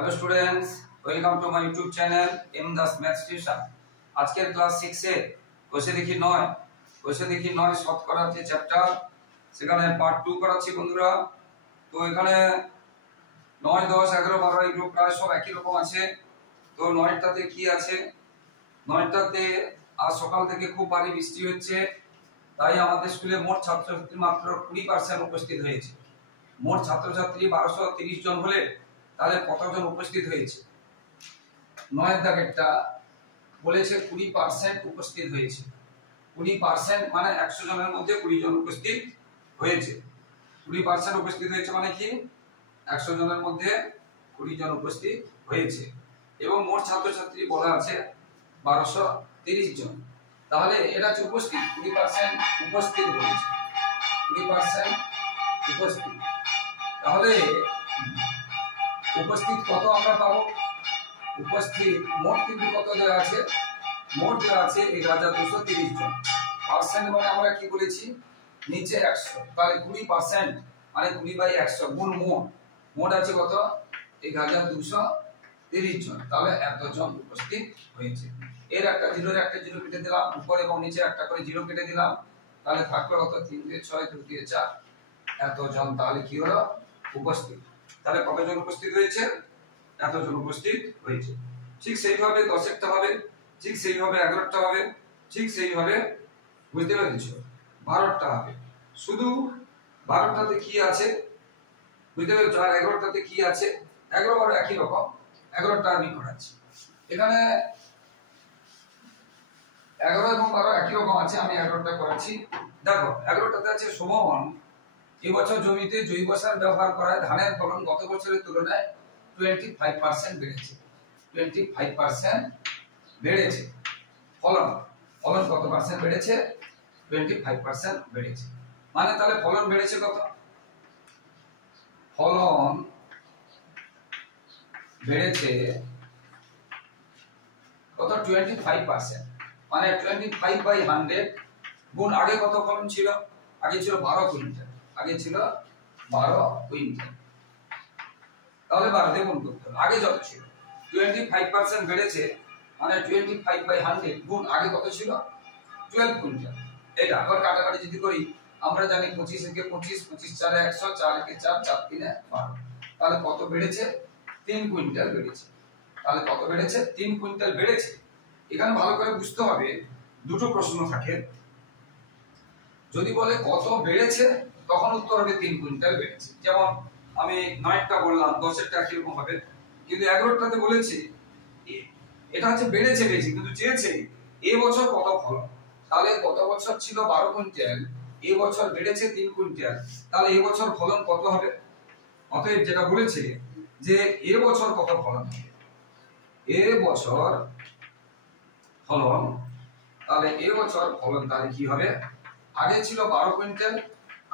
Hello students, welcome to my YouTube channel M Das maths tuition. আজকের class 6 এ কোষে দেখি 9 শতকরা যে চ্যাপ্টার, সেখানে পার্ট 2 করাচ্ছি বন্ধুরা। তো এখানে 9, 10, 11, 12 এগুলো প্রায় সব একই রকম আছে। তো 9টাতে কি আছে, 9টাতে আজ সকাল থেকে খুব ভারী বৃষ্টি হচ্ছে, তাই আমাদের স্কুলে মোট ছাত্রছাত্রী মাত্র 20% উপস্থিত হয়েছে। মোট ছাত্রছাত্রী 1230 জন হলে তাহলে কতজন উপস্থিত হয়েছে? 9 দাগেরটা বলেছে 20% উপস্থিত হয়েছে। 20% মানে 100 জনের মধ্যে 20 জন উপস্থিত হয়েছে। 20% উপস্থিত হয়েছে মানে কি? 100 জনের মধ্যে 20 জন উপস্থিত হয়েছে। এবং মোট ছাত্রছাত্রী বলা আছে 1230 জন। তাহলে এটা হচ্ছে উপস্থিত, 20% উপস্থিত হয়েছে, 20% উপস্থিত। তাহলে উপস্থিত কত আমরা পাবো? উপস্থিত মোট কিন্তু কত দেওয়া আছে? মোট দেওয়া আছে 1230 জন। পার্সেন্ট মানে আমরা কি বলেছি? নিচে 100, তাহলে 20% মানে 20/100 গুণ মোট। মোট আছে কত? 1230 জন। তাহলে এতজন উপস্থিত হয়েছে। এর একটা জিরো কেটে দিলাম, উপর এবং নিচে একটা করে জিরো কেটে দিলাম, তাহলে থাকলো কত? 3 দিয়ে 6, 2 দিয়ে 4, এতজন। তাহলে কি হলো? উপস্থিত। তাহলে কতজন উপস্থিত হয়েছে? এতজন উপস্থিত হয়েছে। ঠিক সেইভাবে 10 হবে, ঠিক সেইভাবে 11টা হবে, ঠিক সেইভাবে বুঝতে পেরেছো 12টা হবে। শুধু 12টাতে কি আছে বুঝতে পেরেছো, আর 11টাতে কি আছে? 11, 12 একই রকম, 11টা আমি করাচ্ছি। এখানে 11 এবং 12 একই রকম আছে, আমি 11টা করাচ্ছি। দেখো 11টাতে আছে সমন এবছর জমিতে জৈব সার ব্যবহার করায় ধানের ফলন গত বছরের তুলনায় 25% বেড়েছে। 25% বেড়েছে ফলন। ফলন কত পার্সেন্ট বেড়েছে? 25% বেড়েছে। মানে তাহলে ফলন বেড়েছে কত? ফলন বেড়েছে কত? 25%। মানে 25/100 গুণ আগে কত ফলন ছিল? আগে ছিল 12 কুইন্টাল, আগে ছিল 12 কুইন্টাল। তাহলে 12 দিয়ে গুণ করতে হবে। আগে যত ছিল 25% বেড়েছে, মানে 25/100 গুণ আগে কত ছিল? 12 কুইন্টাল। এটা আবার কাটাকাটি যদি করি, আমরা জানি 25 একে 25, 25 4 100, 4 একে 4, 4 3 12। তাহলে কত বেড়েছে? 3 কুইন্টাল বেড়েছে। তাহলে কত বেড়েছে? 3 কুইন্টাল বেড়েছে। এখানে ভালো করে বুঝতে হবে, দুটো প্রশ্ন থাকে। যদি বলে কত বেড়েছে, তখন উত্তর হবে 3 কুইন্টাল বেড়েছে। যেমন আমি 9টা বললাম, 10এরটা কিরকম হবে, কিন্তু 11টাতে বলেছে এটা হচ্ছে বেড়েছে বেশি, কিন্তু চেয়েছে এই বছর কত ফলন। তাহলে গত বছর ছিল 12 কুইন্টাল, এই বছর বেড়েছে 3 কুইন্টাল, তাহলে এই বছর ফলন কত হবে? অতএব যেটা বলেছে যে এ বছর কত ফলন হবে, এ বছর ফলন, তাহলে এ বছর ফলন তাহলে কি হবে? আগে ছিল 12 কুইন্টাল,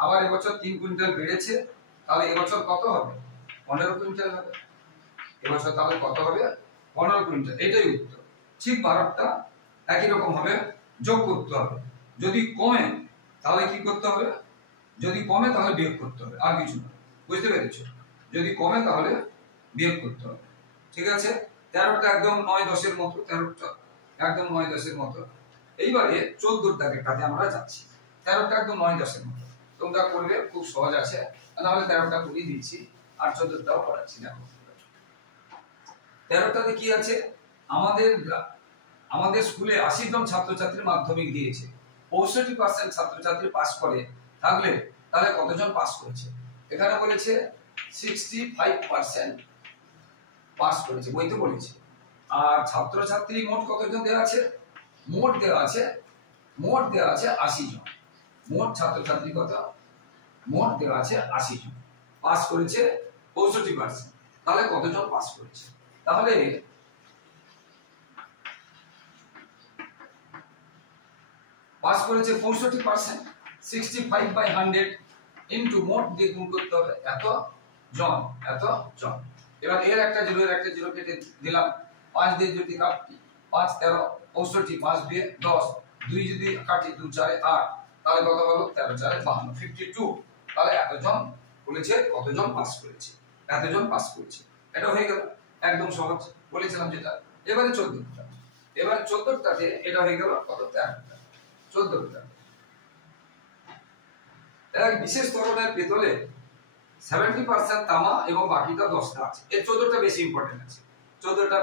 আবার এবছর 3 কুইন্টাল বেড়েছে, তাহলে এবছর কত হবে? 15 কুইন্টাল হবে। এবছর তাহলে কত হবে? 15 কুইন্টাল। এটাই উত্তর। ঠিক 12টা একই রকম হবে, যোগ করতে হবে। যদি কমে তাহলে কি করতে হবে? যদি কমে তাহলে বিয়োগ করতে হবে, আর কিছু না। বুঝতে পেরেছো? যদি কমে তাহলে বিয়োগ করতে হবে। ঠিক আছে? 13টা একদম 9, 10-এর মতো, 13টা একদম 9, 10-এর মতো। এইবারে 14 দাগেরটাতে আমরা যাচ্ছি। 13টা একদম 9, 10-এর মতো। তোমরা করবে, খুব সহজ আছে। নাহলে 13টা করিয়ে দিচ্ছি, আর 14টাও করাচ্ছি না। 13টাতে কি আছে? আমাদের স্কুলে 80 জন ছাত্রছাত্রী মাধ্যমিক দিয়েছে, 65% ছাত্রছাত্রী পাস করে থাকলে তাহলে কতজন পাস করেছে? এখানে বলেছে 65% পাস করেছে, বইতে বলেছে। আর ছাত্রছাত্রী মোট কতজন দেওয়া আছে? মোট দেওয়া আছে 80 জন। মোট ছাত্রছাত্রী কত? মোট দেওয়া আছে 80 জন। পাস করেছে 65%। তাহলে কতজন পাস করেছে? তাহলে পাস করেছে 65%, 65/100 ইনটু মোট দিয়ে গুণ করতে হবে, এত জন। এবার এর একটা জিরো কেটে দিলাম, 5 দিয়ে যদি কাটি, 5 13 65, 5 দিয়ে 10, 2 যদি কাটি 2 4 8, তাহলে কত হলো? 13 4 52, 52। তাহলে এতজন বলেছে কতজন পাস করেছে, এতজন পাস করেছে। এটা হয়ে গেল। একদম সহজ বলেছিলাম যেটা। এবারে 14টা, এবারে 14টাতে এটা হয়ে গেল কত 13টা, 14টা। এক বিশেষ ধরনের পেতলে 70% তামা এবং বাকিটা 10টা আছে। এর 14টা বেশি ইম্পর্টেন্ট আছে, 14টা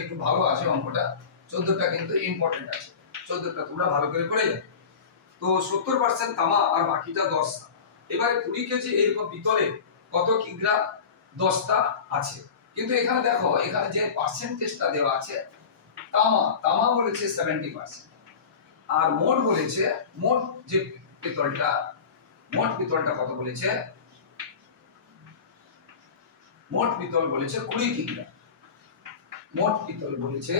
একটু ভালো আছে অঙ্কটা, 14টা কিন্তু ইম্পর্টেন্ট আছে, 14টা তোমরা ভালো করে পড়ে যাবে। তো 70% তামা আর বাকিটা 10টা। এবারে 20 কেজি এরকম পিতলে কত কিগ্রা 10টা আছে। কিন্তু এখানে দেখো, এখানে যে পার্সেন্টেজটা দেওয়া আছে, তামা বলেছে 70%, আর মোট বলেছে, মোট যে পিতলটা, মোট পিতলটা কত বলেছে, মোট পিতল বলেছে 20 কিগ্রা, মোট পিতল বলেছে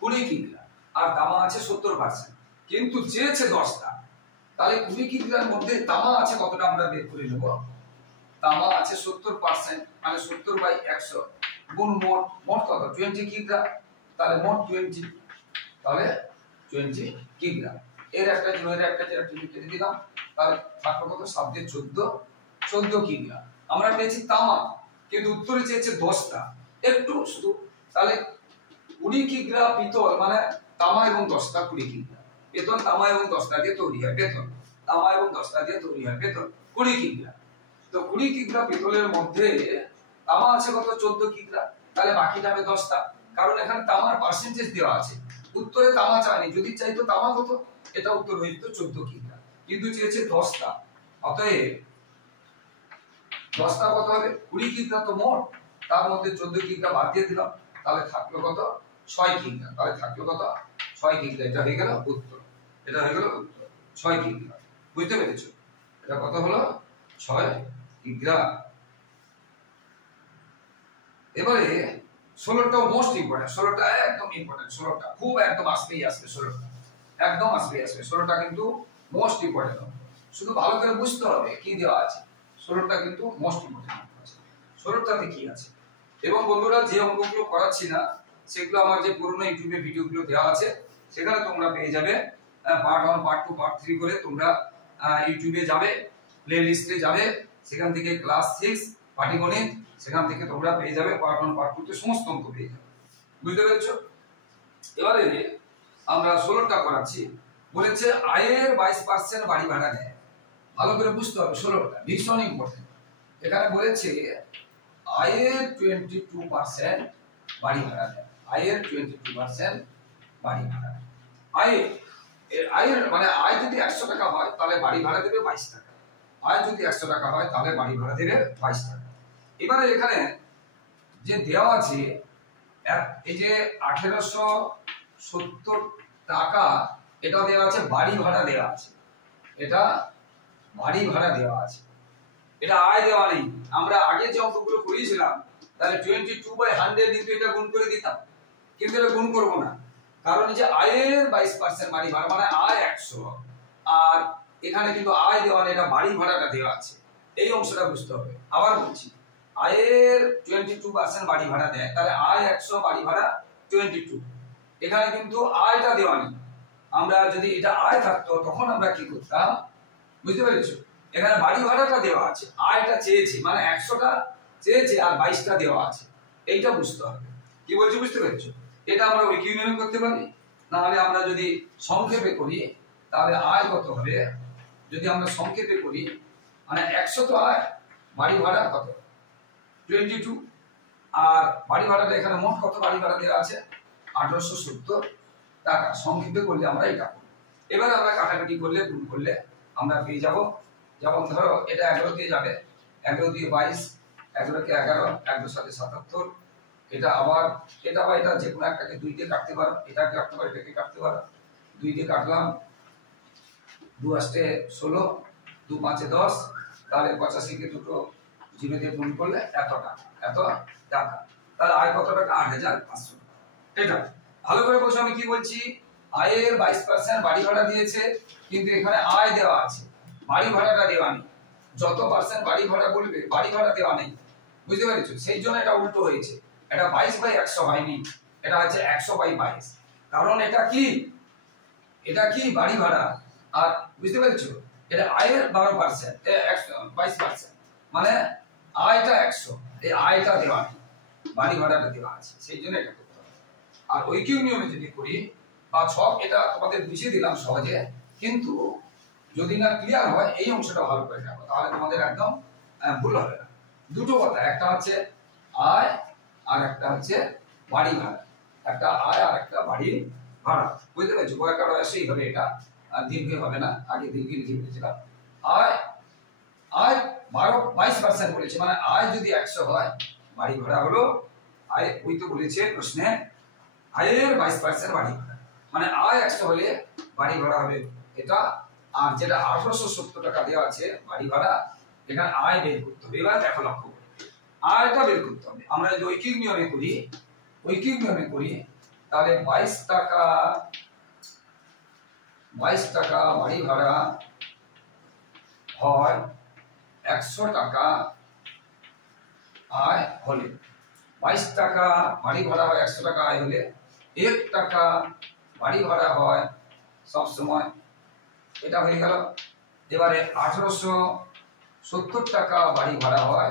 20 কিগ্রা, আর তামা আছে 70%, কিন্তু চেয়েছে 10টা। তাহলে 20 কিগ্রার মধ্যে তামা আছে কতটা আমরা বের করে নেব। তামা আছে 70%, মানে 70/100 গুণ মোট, মোট কত 20 কিগ্রা, তাহলে মোট 20, তাহলে 20 কিগ্রা। এর একটা এর একটা কেটে দিলাম, তাহলে থাকলো কত 7 দিয়ে 14 কিগ্রা। আমরা পেয়েছি তামা, কিন্তু উত্তরে চেয়েছে 10টা, একটু শুধু, তাহলে 20 কিগ্রা পিতল, মানে তামা এবং 10টা 20 কিগ্রা। পেতল তামা এবং 10টা দিয়ে তৈরি হয়, পেতল তামা এবং 10টা দিয়ে তৈরি হয় পেতল 20 কিগ্রা। তো 20 কিগ্রা পিতলের মধ্যে তামা আছে কত 14 কিগ্রা, তাহলে বাকি যাবে 10টা, কারণ এখানে তামার পার্সেন্টেজ দেওয়া আছে। উত্তরে তামা চাইনি, যদি চাইতো তামা কত, এটা উত্তর হয়ে যেত 14 কিগ্রা, কিন্তু চেয়েছে 10টা। অতএব 10টা কত হবে 20 কিগ্রা তো মোট, তার মধ্যে 14 কিগ্রা বাদ দিয়ে দিলাম, তাহলে থাকলো কত 6 কিগ্রা, তাহলে থাকলো কত 6 কিগ্রা। এটা হয়ে গেল উত্তর, এটা হয়ে গেল উত্তর 6 কিগ্রা। বুঝতে পেরেছো? এটা কত হলো 6 কিগ্রা। এবারে 16টাও মোস্ট ইম্পর্টেন্ট, 16টা একদম ইম্পর্টেন্ট, 16টা খুব একদম আসবেই আসবে, 16টা একদম আসবেই আসবে, 16টা কিন্তু মোস্ট ইম্পর্টেন্ট। শুধু ভালো করে বুঝতে হবে কি দেওয়া আছে, 16টা কিন্তু মোস্ট ইম্পর্টেন্ট আছে। 16টাতে কি আছে, এবং বন্ধুরা যে অঙ্কগুলো করাচ্ছি না সেগুলো আমার যে পুরনো ইউটিউবে ভিডিওগুলো দেওয়া আছে, সেখানে তোমরা পেয়ে যাবে। পার্ট 1, পার্ট 2, পার্ট 3 করে তোমরা ইউটিউবে যাবে, প্লে লিস্টে যাবে, সেখান থেকে ক্লাস 6 পাটিগণিত, সেখান থেকে তোমরা পেয়ে যাবে পার্ট 1, পার্ট 2 তে সমস্ত অঙ্ক পেয়ে যাবে। বুঝতে পেরেছো? এবারে আমরা 16টা করাচ্ছি। বলেছে আয়ের 22% বাড়ি ভাড়া দেয়। ভালো করে বুঝতে হবে, 16টা ভীষণ ইম্পর্টেন্ট। এখানে বলেছে আয়ের 22% বাড়ি ভাড়া দেয়, আয়ের 22% বাড়ি ভাড়া। আয়ের মানে আয় যদি 100 টাকা হয় তাহলে বাড়ি ভাড়া দেবে 22 টাকা, আয় যদি 100 টাকা হয় তাহলে বাড়ি ভাড়া দেবে 22 টাকা। এবারে এখানে যে দেওয়া আছে, এই যে 1870 টাকা, এটা দেওয়া আছে বাড়ি ভাড়া দেওয়া আছে, এটা বাড়ি ভাড়া দেওয়া আছে, এটা আয় দেওয়া নেই। আমরা আগে যে অঙ্কগুলো করিয়েছিলাম, তাহলে 22/100 কিন্তু এটা গুণ করে দিতাম, কিন্তু এটা গুণ করব না, কারণ এই যে আয়ের 22% বাড়ি ভাড়া, মানে আয় 100, আর এখানে কিন্তু আয় দেওয়া নেই, এটা বাড়ি ভাড়াটা দেওয়া আছে। এই অংশটা বুঝতে হবে। আবার বলছি, আয়ের 22% বাড়ি ভাড়া দেয়, তাহলে আয় 100, বাড়ি ভাড়া 22। এখানে কিন্তু আয়টা দেওয়া নেই। আমরা যদি এটা আয় থাকতো তখন আমরা কি করতাম, বুঝতে পেরেছো? এখানে বাড়ি ভাড়াটা দেওয়া আছে, আয়টা চেয়েছে, মানে 100টা চেয়েছে আর 22টা দেওয়া আছে, এইটা বুঝতে হবে। কি বলছি বুঝতে পেরেছো? এটা আমরা ঐকিক নিয়মে করতে পারি, না হলে আমরা যদি সংক্ষেপে করি তাহলে আয় কত হবে, যদি আমরা সংক্ষেপে করি, মানে 100 তো আয়, বাড়ি ভাড়া কত 22, আর বাড়ি ভাড়াটা এখানে মোট কত বাড়ি ভাড়া দেওয়া আছে 1870 টাকা। সংক্ষেপে করলে আমরা এটা করব। এবারে আমরা কাটাকাটি করলে, গুণ করলে আমরা পেয়ে যাব, যেমন ধরো এটা 11 দিয়ে যাবে, 11 দিয়ে 22, 11 কে 11, 11 সাথে 77, এটা আবার এটা বা এটা যে কোনো একটাকে 2 দিয়ে কাটতে পারো, এটাকে কাটতে পারো, এটাকে কাটতে পারো, 2 দিয়ে কাটলাম, 2 8 16, 2 5 10, তাহলে 85 কে দুটো 0 দিয়ে গুণ করলে এত টাকা, এত টাকা। তাহলে আয় কত টাকা 8500 টাকা। এটা ভালো করে বোঝো আমি কি বলছি। আয়ের 22% বাড়ি ভাড়া দিয়েছে, কিন্তু এখানে আয় দেওয়া আছে, বাড়ি ভাড়াটা দেওয়া নেই। যত পার্সেন্ট বাড়ি ভাড়া বলবে, বাড়ি ভাড়া দেওয়া নেই, বুঝতে পেরেছো? সেই জন্য এটা উল্টো হয়েছে, এটা 22/100 হয়নি, এটা হচ্ছে 100/22, কারণ এটা কি, এটা কি বাড়ি ভাড়া, আর বুঝতে পেরেছো এটা আয়ের 12%, 22%, মানে আয়টা 100, এই আয়টা দেওয়া নেই, বাড়ি ভাড়াটা দেওয়া আছে, সেই জন্য এটা করতে হবে। আর ঐকিক নিয়মে যদি করি বা ছক, এটা তোমাদের বুঝিয়ে দিলাম সহজে, কিন্তু যদি না ক্লিয়ার হয় এই অংশটা ভালো করে দেখো, তাহলে তোমাদের একদম ভুল হবে না। দুটো কথা, একটা হচ্ছে আয় আর একটা হচ্ছে বাড়ি ভাড়া, একটা আয় আর একটা বাড়ি ভাড়া, বুঝতে পেরেছো? বইটা এসেই হবে, এটা দীর্ঘ হবে না, আগে দীর্ঘ লিখে ফেলেছিলাম। আয় আয় 22% বলেছে, মানে আয় যদি 100 হয়, বাড়ি ভাড়া হলো আয়, ওই তো বলেছে প্রশ্নে আয়ের 22% বাড়ি ভাড়া, মানে আয় 100 হলে বাড়ি ভাড়া হবে এটা। আর যেটা 1870 টাকা দেওয়া আছে বাড়ি ভাড়া, এখানে আয় বের করতে হবে। এবার দেখো, লক্ষ্য করে আয়টা বের করতে হবে। আমরা যদি ঐকিক নিয়মে করি তাহলে 22 টাকা বাড়ি ভাড়া হয় 100 টাকা আয় হলে, 22 টাকা বাড়ি ভাড়া হয় 100 টাকা আয় হলে 1 টাকা বাড়ি ভাড়া হয় সব সময়, এটা হয়ে গেল। এবারে 1870 টাকা বাড়ি ভাড়া হয়,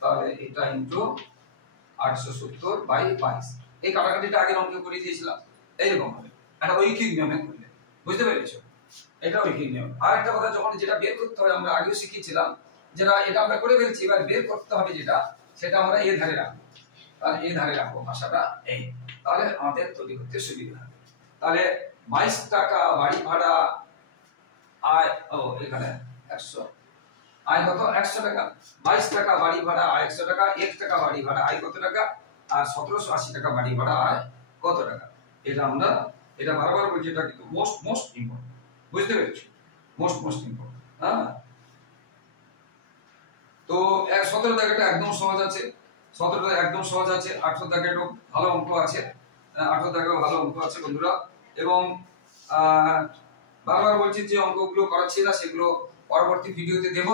তাহলে এটা ইনটু 870/22, এই কাটাকাটিটা আগের অঙ্কে করে দিয়েছিলাম, এইরকম হবে। এটা ঐকিক নিয়মে করলে, বুঝতে পেরেছো? এটা ঐকিক নিয়ম। আর একটা কথা, যখন যেটা বের করতে হবে, আমরা আগেও শিখিয়েছিলাম, যেটা এটা আমরা করে ফেলছি, এবার বের করতে হবে যেটা, সেটা আমরা এই ধারে রাখবো। তাহলে এই ধারে রাখবো ভাষাটা এই, তাহলে আমাদের তৈরি করতে সুবিধা হবে। তাহলে 22 টাকা বাড়ি ভাড়া আয়, এখানে 100, আয় কত? 100 টাকা। 22 টাকা বাড়ি ভাড়া আয় 100 টাকা, 1 টাকা বাড়ি ভাড়া আয় কত টাকা, আর 1780 টাকা বাড়ি ভাড়া আয় কত টাকা। এটা আমরা, এটা বারবার বলছি, এটা কিন্তু মোস্ট ইম্পর্টেন্ট, বুঝতে পেরেছো? Most important. হ্যাঁ, তো 17 দাগেটা একদম সহজ আছে, 17টা একদম সহজ আছে, 18 দাগেরও ভালো অঙ্ক আছে, 18 দাগেরও ভালো অঙ্ক আছে বন্ধুরা। এবং বারবার বলছি যে অঙ্কগুলো করাচ্ছি না, সেগুলো পরবর্তী ভিডিওতে দেব,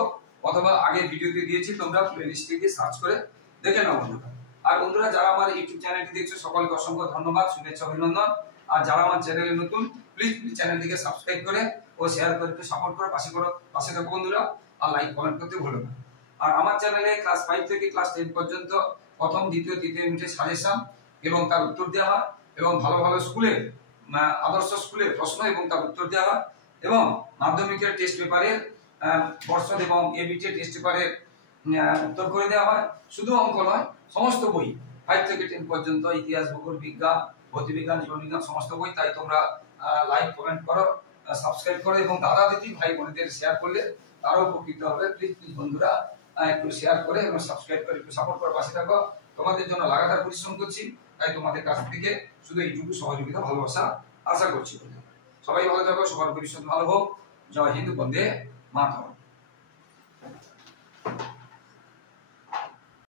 অথবা আগে ভিডিওতে দিয়েছি, তোমরা প্লেলিস্ট থেকে সার্চ করে দেখে নাও বন্ধুরা। আর বন্ধুরা, যারা আমার ইউটিউব চ্যানেলটি দেখছো, সকলকে অসংখ্য ধন্যবাদ, শুভেচ্ছা, অভিনন্দন। আর যারা আমার চ্যানেলে নতুন, প্লিজ চ্যানেলটিকে সাবস্ক্রাইব করে ও শেয়ার করে একটু সাপোর্ট করো, পাশে থাকো বন্ধুরা। আর লাইক কমেন্ট করতে ভুলো না। আর আমার চ্যানেলে ক্লাস 5 থেকে ক্লাস 10 পর্যন্ত প্রথম, দ্বিতীয়, তৃতীয় ইউনিটের সাজেশন এবং তার উত্তর দেওয়া হয়, এবং ভালো ভালো স্কুলে, আদর্শ স্কুলে প্রশ্ন এবং তার উত্তর দেওয়া হয়, এবং মাধ্যমিকের টেস্ট পেপারের পর্ষদ এবং এবিটি টেস্ট পেপারের উত্তর করে দেওয়া হয়। শুধু অঙ্ক নয়, সমস্ত বই 5 থেকে 10 পর্যন্ত, ইতিহাস, ভূগোল, বিজ্ঞান, ভৌতবিজ্ঞান, জীববিজ্ঞান, সমস্ত বই। তাই তোমরা লাইক কমেন্ট করো, সাবস্ক্রাইব করো, এবং দাদা দিদি ভাই বোনেদের শেয়ার করলে তারাও উপকৃত হবে। প্লিজ বন্ধুরা, একটু শেয়ার করে এবং সাবস্ক্রাইব করে একটু সাপোর্ট করে পাশে থাকো। তোমাদের জন্য লাগাতার পরিশ্রম করছি, তাই তোমাদের কাছ থেকে শুধু এইটুকু সহযোগিতা, ভালোবাসা আশা করছি। সবাই ভালো থাকো, সবার ভবিষ্যৎ ভালো হোক। জয় হিন্দ, বন্দে মাতরম।